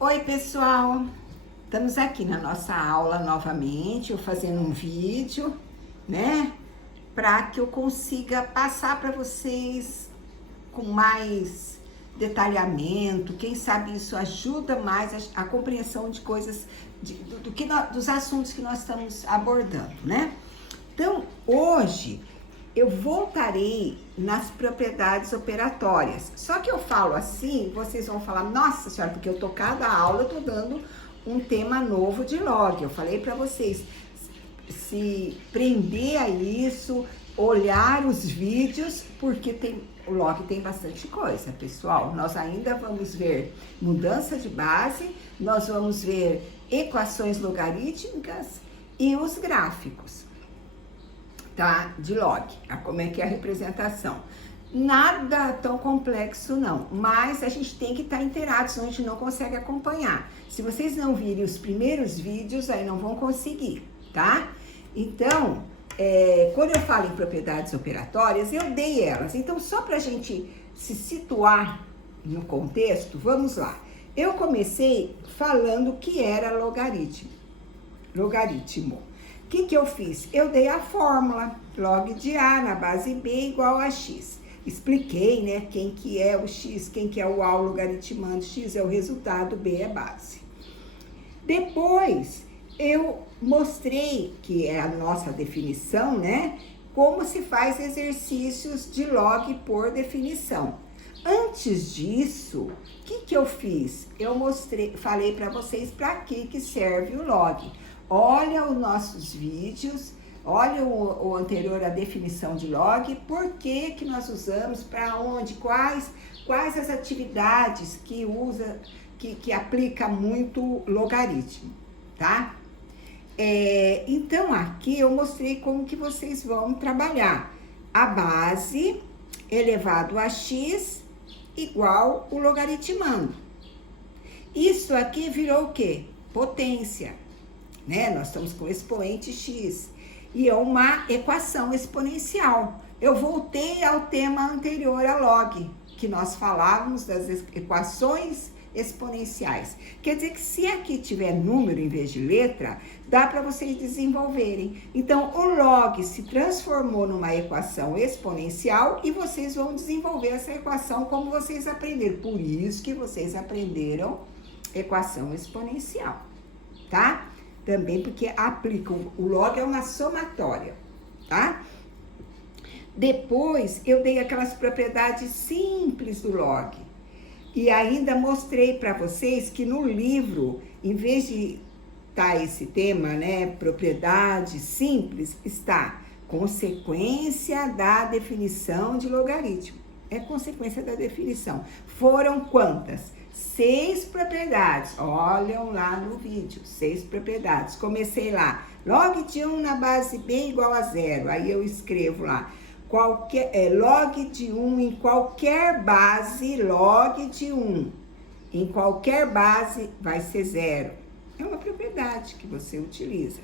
Oi, pessoal! Estamos aqui na nossa aula novamente, eu fazendo um vídeo, né? Para que eu consiga passar para vocês com mais detalhamento. Quem sabe isso ajuda mais a compreensão de coisas, dos assuntos que nós estamos abordando, né? Então, hoje eu voltarei nas propriedades operatórias. Só que eu falo assim, vocês vão falar, nossa senhora, porque eu tô cada aula, eu tô dando um tema novo de log. Eu falei para vocês se prender a isso, olhar os vídeos, porque o log tem bastante coisa, pessoal. Nós ainda vamos ver mudança de base, nós vamos ver equações logarítmicas e os gráficos, tá? De log, como é que é a representação. Nada tão complexo não, mas a gente tem que estar inteirado, senão a gente não consegue acompanhar. Se vocês não virem os primeiros vídeos, aí não vão conseguir, tá? Então, quando eu falo em propriedades operatórias, eu dei elas. Então, só pra gente se situar no contexto, vamos lá. Eu comecei falando o que era logaritmo. O que eu fiz? Eu dei a fórmula, log de A na base B igual a X. Expliquei, né, quem que é o X, quem que é o A, o logaritmando, X é o resultado, B é base. Depois, eu mostrei, que é a nossa definição, né, como se faz exercícios de log por definição. Antes disso, o que eu fiz? Eu falei para vocês para que serve o log. Olha os nossos vídeos, olha o anterior à definição de log, por que nós usamos, para onde, quais as atividades que usa, que aplica muito logaritmo, tá? Então, aqui eu mostrei como que vocês vão trabalhar. A base elevado a x igual o logaritmando. Isso aqui virou o quê? Potência, né? Nós estamos com expoente x e é uma equação exponencial. Eu voltei ao tema anterior a log, que nós falávamos das equações exponenciais. Quer dizer que se aqui tiver número em vez de letra, dá para vocês desenvolverem. Então, o log se transformou numa equação exponencial e vocês vão desenvolver essa equação como vocês aprenderam. Por isso que vocês aprenderam equação exponencial, tá? Também porque aplicam, o log é uma somatória, tá? Depois, eu dei aquelas propriedades simples do log. E ainda mostrei para vocês que no livro, em vez de estar esse tema, né, propriedade simples, está consequência da definição de logaritmo. É consequência da definição. Foram quantas? 6 propriedades. Olham lá no vídeo, 6 propriedades. Comecei lá, log de 1 na base B igual a 0. Aí eu escrevo lá, log de 1 em qualquer base, log de 1 em qualquer base vai ser 0. É uma propriedade que você utiliza.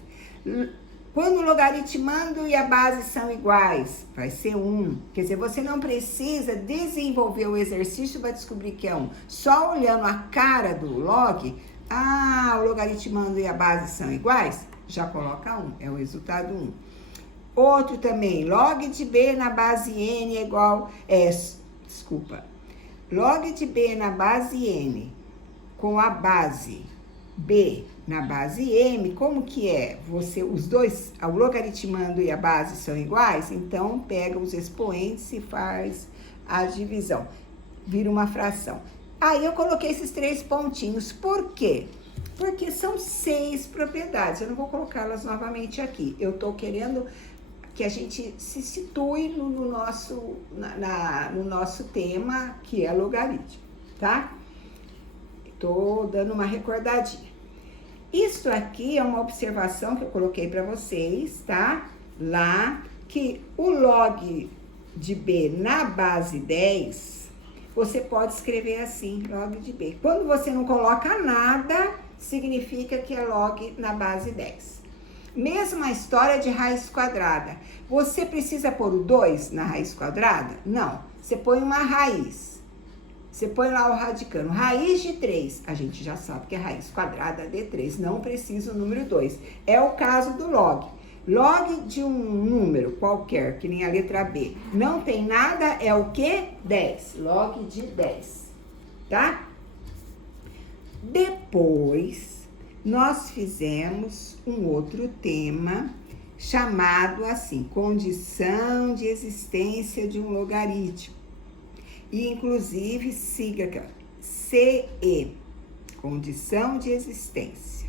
Quando o logaritmando e a base são iguais, vai ser 1. Quer dizer, você não precisa desenvolver o exercício para descobrir que é 1. Só olhando a cara do log, o logaritmando e a base são iguais, já coloca 1, é o resultado 1. Outro também, log de B na base N é igual, log de B na base N com a base B na base M, como que é? Os dois, o logaritmando e a base são iguais, então pega os expoentes e faz a divisão, vira uma fração. Aí eu coloquei esses 3 pontinhos, por quê? Porque são 6 propriedades, eu não vou colocá-las novamente aqui, eu tô querendo que a gente se situe no nosso tema, que é logaritmo, tá? Tô dando uma recordadinha. Isso aqui é uma observação que eu coloquei para vocês, tá? Lá, que o log de B na base 10, você pode escrever assim, log de B. Quando você não coloca nada, significa que é log na base 10. Mesma história de raiz quadrada. Você precisa pôr o 2 na raiz quadrada? Não. Você põe uma raiz. Você põe lá o radicando. Raiz de 3, a gente já sabe que é raiz quadrada de 3. Não precisa o número 2. É o caso do log. Log de um número qualquer, que nem a letra B, não tem nada, é o quê? 10. Log de 10. Tá? Depois, nós fizemos um outro tema chamado assim, condição de existência de um logaritmo. E, inclusive, siga aqui, ó, CE, condição de existência,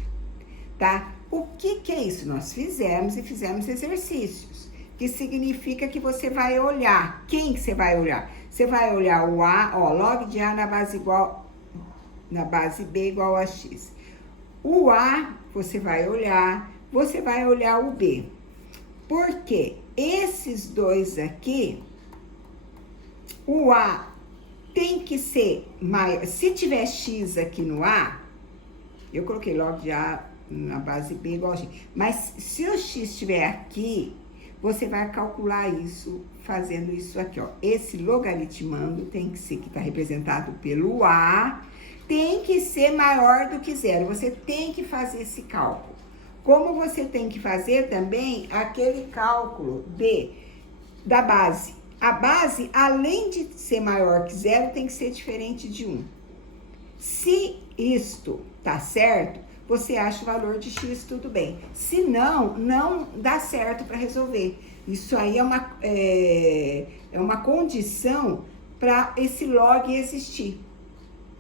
tá? O que é isso? Nós fizemos exercícios, que significa que você vai olhar. Quem que você vai olhar? Você vai olhar o A, ó, log de A na base B igual a X. O A, você vai olhar o B. Por quê? Esses dois aqui, o A tem que ser maior. Se tiver X aqui no A, eu coloquei log de A na base B igual a X. Mas se o X estiver aqui, você vai calcular isso fazendo isso aqui, ó. Esse logaritmando tem que ser, que está representado pelo A, tem que ser maior do que 0. Você tem que fazer esse cálculo. Como você tem que fazer também aquele cálculo da base. A base, além de ser maior que 0, tem que ser diferente de 1. Se isto tá certo, você acha o valor de x, tudo bem. Se não, não dá certo para resolver. Isso aí é uma condição para esse log existir.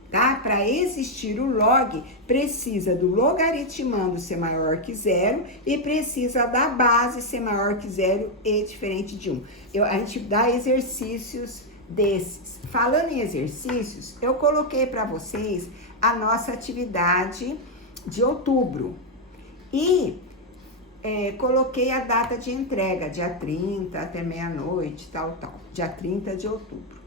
Tá? Para existir o log, precisa do logaritmando ser maior que 0 e precisa da base ser maior que 0 e diferente de 1. A gente dá exercícios desses. Falando em exercícios, eu coloquei para vocês a nossa atividade de outubro. E coloquei a data de entrega, dia 30 até meia-noite, tal. Dia 30 de outubro.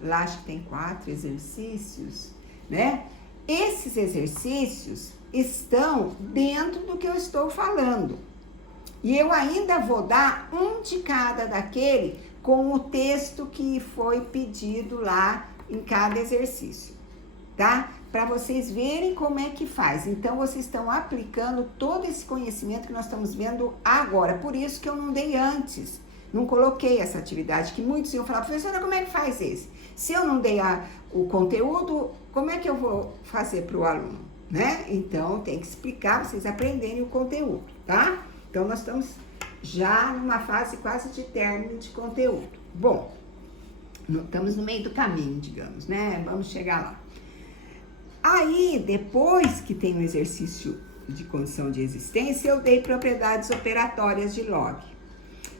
Lá acho que tem 4 exercícios, né? Esses exercícios estão dentro do que eu estou falando. E eu ainda vou dar um de cada daquele com o texto que foi pedido lá em cada exercício, tá? Para vocês verem como é que faz. Então, vocês estão aplicando todo esse conhecimento que nós estamos vendo agora. Por isso que eu não dei antes. Não coloquei essa atividade, que muitos iam falar, professora, como é que faz esse? Se eu não dei o conteúdo, como é que eu vou fazer para o aluno, né? Então, tem que explicar, vocês aprenderem o conteúdo, tá? Então, nós estamos já numa fase quase de término de conteúdo. Bom, estamos no meio do caminho, digamos, né? Vamos chegar lá. Aí, depois que tem o exercício de condição de existência, eu dei propriedades operatórias de log.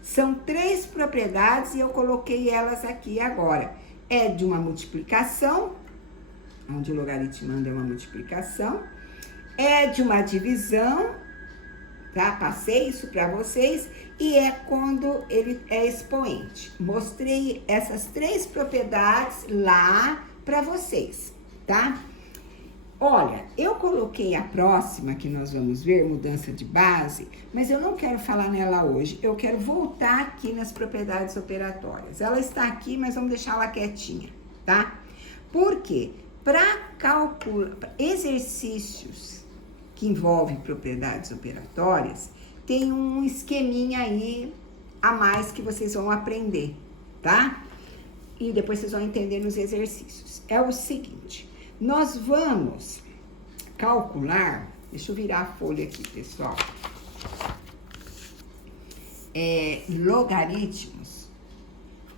São 3 propriedades e eu coloquei elas aqui agora. É de uma multiplicação, onde o logaritmando é uma multiplicação. É de uma divisão, tá? Passei isso para vocês. E é quando ele é expoente. Mostrei essas 3 propriedades lá para vocês, tá? Olha, eu coloquei a próxima que nós vamos ver, mudança de base, mas eu não quero falar nela hoje. Eu quero voltar aqui nas propriedades operatórias. Ela está aqui, mas vamos deixar ela quietinha, tá? Por quê? Para calcular exercícios que envolvem propriedades operatórias, tem um esqueminha aí a mais que vocês vão aprender, tá? E depois vocês vão entender nos exercícios. É o seguinte... Nós vamos calcular, deixa eu virar a folha aqui, pessoal, logaritmos.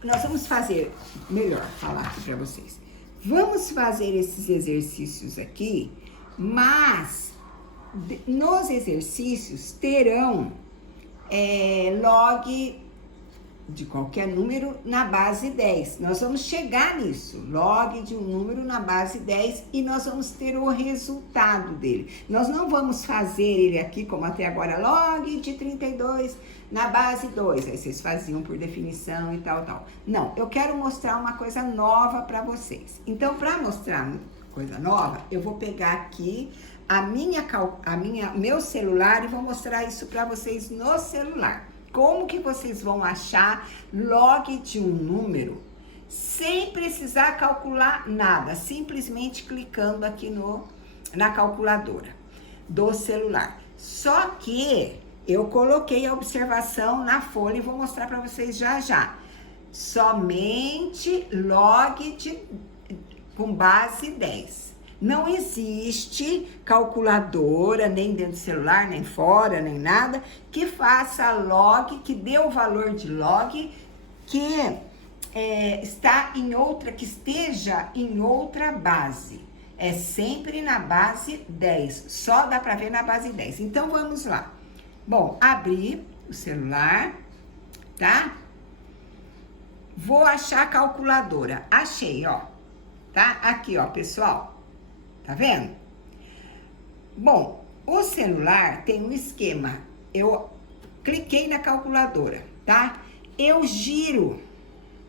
Nós vamos fazer, melhor falar aqui para vocês, vamos fazer esses exercícios aqui, mas nos exercícios terão log de qualquer número na base 10. Nós vamos chegar nisso, log de um número na base 10 e nós vamos ter o resultado dele. Nós não vamos fazer ele aqui como até agora, log de 32 na base 2. Aí vocês faziam por definição e tal. Não, eu quero mostrar uma coisa nova para vocês. Então, para mostrar uma coisa nova, eu vou pegar aqui meu celular e vou mostrar isso para vocês no celular. Como que vocês vão achar log de um número sem precisar calcular nada, simplesmente clicando aqui na calculadora do celular. Só que eu coloquei a observação na folha e vou mostrar para vocês já já. Somente log com base 10. Não existe calculadora, nem dentro do celular, nem fora, nem nada, que faça log, que dê o valor de log, que que esteja em outra base. É sempre na base 10, só dá para ver na base 10. Então, vamos lá. Bom, abri o celular, tá? Vou achar a calculadora. Achei, ó. Tá? Aqui, ó, pessoal. Tá vendo? Bom, o celular tem um esquema. Eu cliquei na calculadora, tá? Eu giro.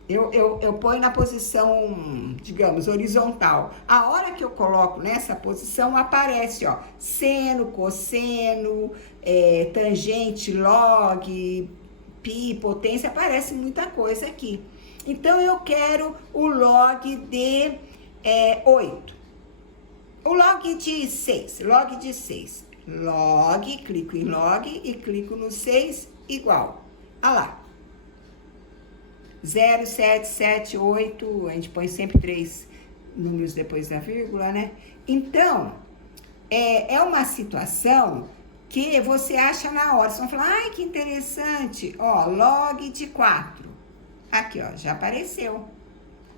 Eu ponho na posição, digamos, horizontal. A hora que eu coloco nessa posição, aparece, ó, seno, cosseno, tangente, log, pi, potência, aparece muita coisa aqui. Então, eu quero o log de 8. O log de 6, log de 6. Log, clico em log e clico no 6, igual. Olha lá. 0, 7, 7, 8, a gente põe sempre 3 números depois da vírgula, né? Então, é uma situação que você acha na hora. Você vai falar, ai, que interessante. Ó, log de 4. Aqui, ó, já apareceu. Vou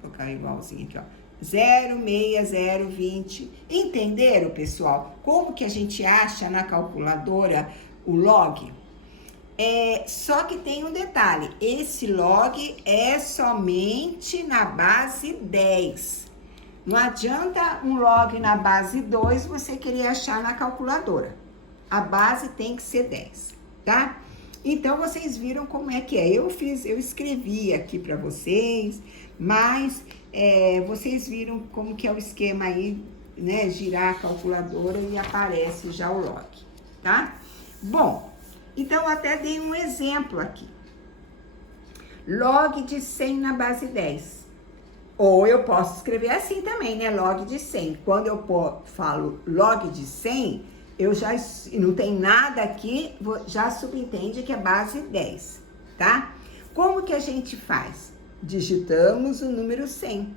colocar igualzinho aqui, ó. 0, 6, 0, 20. Entenderam, pessoal? Como que a gente acha na calculadora o log? Só que tem um detalhe, esse log é somente na base 10. Não adianta um log na base 2 você querer achar na calculadora. A base tem que ser 10, tá? Então, vocês viram como é que é. Eu escrevi aqui para vocês, mas vocês viram como que é o esquema aí, né? Girar a calculadora e aparece já o log, tá? Bom, então, eu até dei um exemplo aqui. Log de 100 na base 10. Ou eu posso escrever assim também, né? Log de 100. Quando eu falo log de 100, eu já não tem nada aqui, já subentende que é base 10, tá? Como que a gente faz? Digitamos o número 100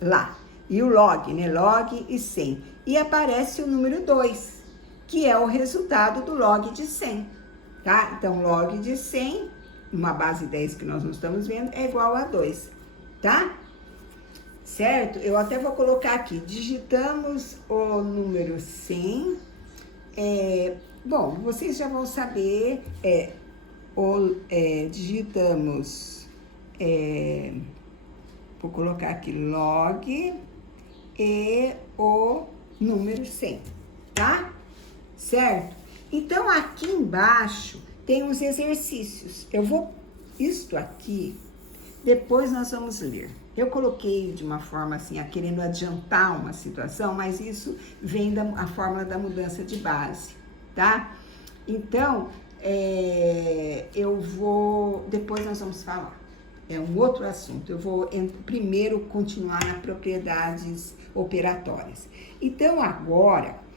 lá. E o log, né? Log e 100. E aparece o número 2. Que é o resultado do log de 100, tá? Então, log de 100, uma base 10 que nós não estamos vendo, é igual a 2, tá? Certo? Eu até vou colocar aqui, digitamos o número 100, bom, vocês já vão saber, digitamos, vou colocar aqui log e o número 100, tá? Certo? Então, aqui embaixo tem uns exercícios. Isto aqui, depois nós vamos ler. Eu coloquei de uma forma assim, querendo adiantar uma situação, mas isso vem da fórmula da mudança de base, tá? Então, depois nós vamos falar. É um outro assunto. Eu vou primeiro continuar nas propriedades operatórias. Então, agora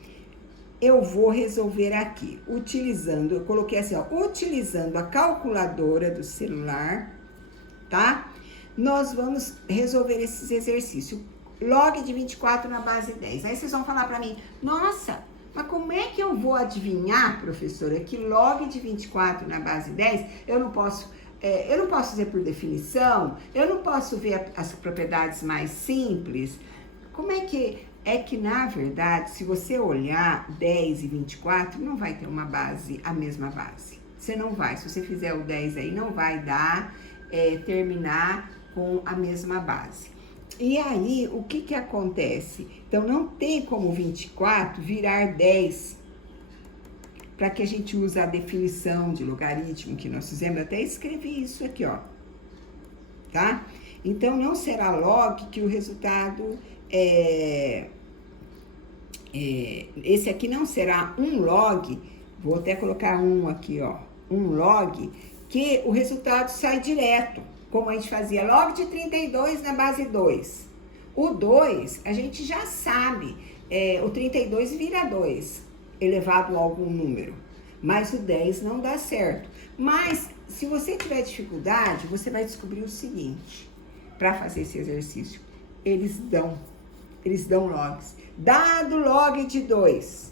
eu vou resolver aqui, eu coloquei assim, ó, utilizando a calculadora do celular, tá? Nós vamos resolver esses exercícios. Log de 24 na base 10. Aí vocês vão falar pra mim, nossa, mas como é que eu vou adivinhar, professora, que log de 24 na base 10, eu não posso fazer por definição, eu não posso ver as propriedades mais simples. Como é que na verdade, se você olhar 10 e 24, não vai ter a mesma base. Você não vai, se você fizer o 10 aí, não vai dar, terminar com a mesma base. E aí, o que acontece? Então, não tem como 24 virar 10, para que a gente use a definição de logaritmo que nós fizemos. Eu até escrevi isso aqui, ó, tá? Então, não será log que o resultado esse aqui não será um log, vou até colocar um aqui, ó, um log, que o resultado sai direto. como a gente fazia log de 32 na base 2. O 2, a gente já sabe, o 32 vira 2, elevado a algum número. Mas o 10 não dá certo. Mas, se você tiver dificuldade, você vai descobrir o seguinte, para fazer esse exercício. Eles dão logs. Dado log de 2,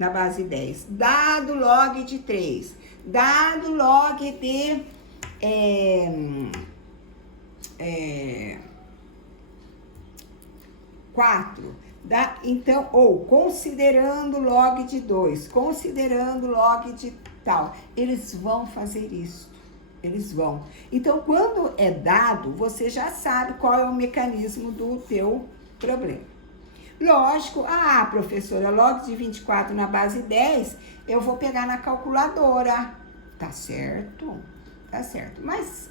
na base 10. Dado log de 3. Dado log de 4. Então, ou considerando log de 2, considerando log de tal. Eles vão fazer isso. Eles vão. Então, quando é dado, você já sabe qual é o mecanismo do teu problema. Lógico, professora, log de 24 na base 10, eu vou pegar na calculadora. Tá certo? Tá certo. Mas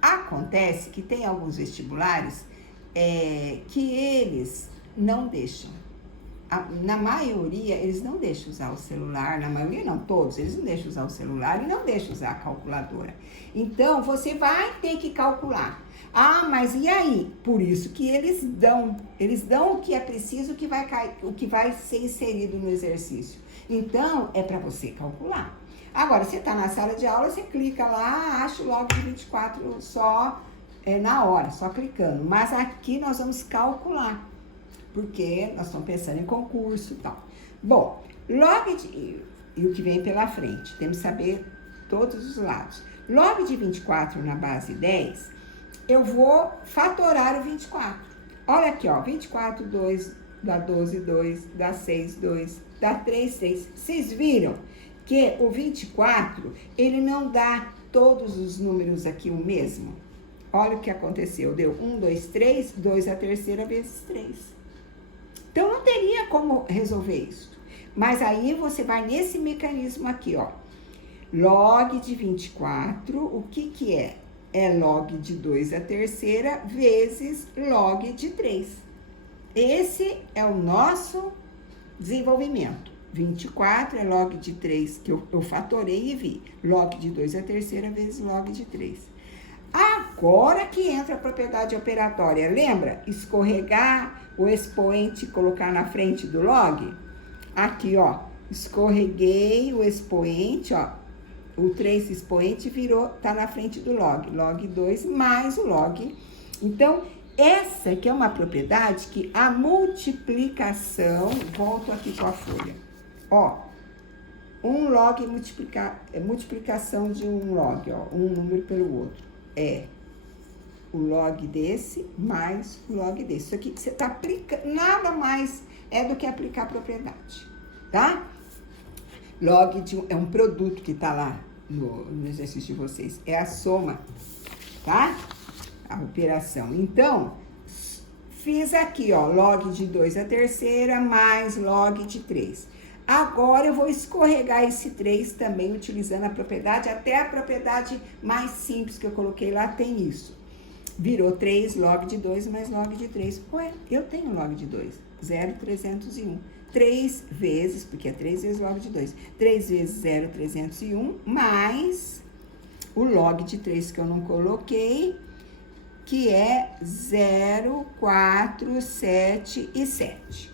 acontece que tem alguns vestibulares que eles não deixam. Na maioria, eles não deixam usar o celular. Na maioria, não, todos. Eles não deixam usar o celular e não deixam usar a calculadora. Então, você vai ter que calcular. Mas e aí? Por isso que eles dão o que é preciso, o que vai ser inserido no exercício. Então, é para você calcular. Agora, você está na sala de aula, você clica lá, acha o log de 24 só na hora, só clicando. Mas aqui nós vamos calcular, porque nós estamos pensando em concurso e tal. Bom, e o que vem pela frente, temos que saber todos os lados. Log de 24 na base 10, eu vou fatorar o 24. Olha aqui, ó, 24, 2, dá 12, 2, dá 6, 2, dá 3, 6. Vocês viram que o 24, ele não dá todos os números aqui o mesmo? Olha o que aconteceu, deu 1, 2, 3, 2 a terceira vezes 3. Então, não teria como resolver isso. Mas aí, você vai nesse mecanismo aqui, ó. Log de 24, o que é? É log de 2 a terceira vezes log de 3. Esse é o nosso desenvolvimento. 24 é log de 3, que eu fatorei e vi. Log de 2 a terceira vezes log de 3. Agora que entra a propriedade operatória. Lembra? Escorregar o expoente e colocar na frente do log? Aqui, ó. Escorreguei o expoente, ó. O 3 expoente tá na frente do log. Log 2 mais o log. Então, essa aqui é uma propriedade que a multiplicação... Volto aqui com a folha. Ó. Um log multiplicação de um log, ó. Um número pelo outro. É o log desse mais o log desse. Isso aqui que você tá aplicando, nada mais é do que aplicar a propriedade, tá? Log é um produto que tá lá no exercício de vocês. É a soma, tá? A operação. Então, fiz aqui, ó, log de 2 a terceira mais log de 3. Agora, eu vou escorregar esse 3 também, utilizando a propriedade, até a propriedade mais simples que eu coloquei lá tem isso. Virou 3 log de 2 mais log de 3. Ué, eu tenho log de 2, 0,301. 3 vezes, porque é 3 vezes log de 2. 3 vezes 0,301 mais o log de 3 que eu não coloquei, que é 0, 4, 7 e 7.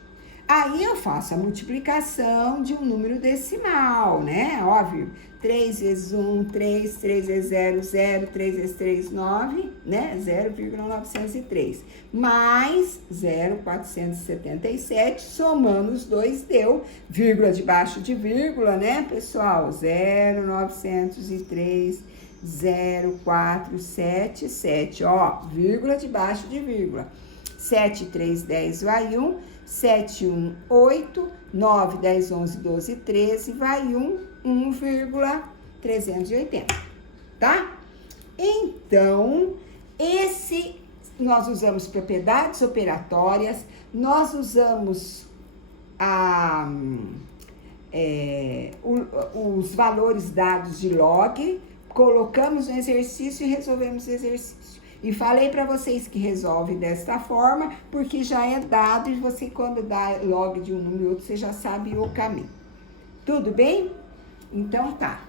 Aí, eu faço a multiplicação de um número decimal, né? Óbvio, 3 vezes 1, 3, 3 vezes 0, 0, 3 vezes 3, 9, né? 0,903. Mais 0,477, somando os dois, deu vírgula debaixo de vírgula, né, pessoal? 0,903, 0,477, ó, vírgula debaixo de vírgula. 7, 3, 10, vai 1. 7, 1, 8, 9, 10, 11, 12, 13, vai 1,380, tá? Então, nós usamos propriedades operatórias, nós usamos os valores dados de log, colocamos no exercício e resolvemos o exercício. E falei para vocês que resolve desta forma, porque já é dado e você, quando dá log de um número e outro, você já sabe o caminho. Tudo bem? Então tá.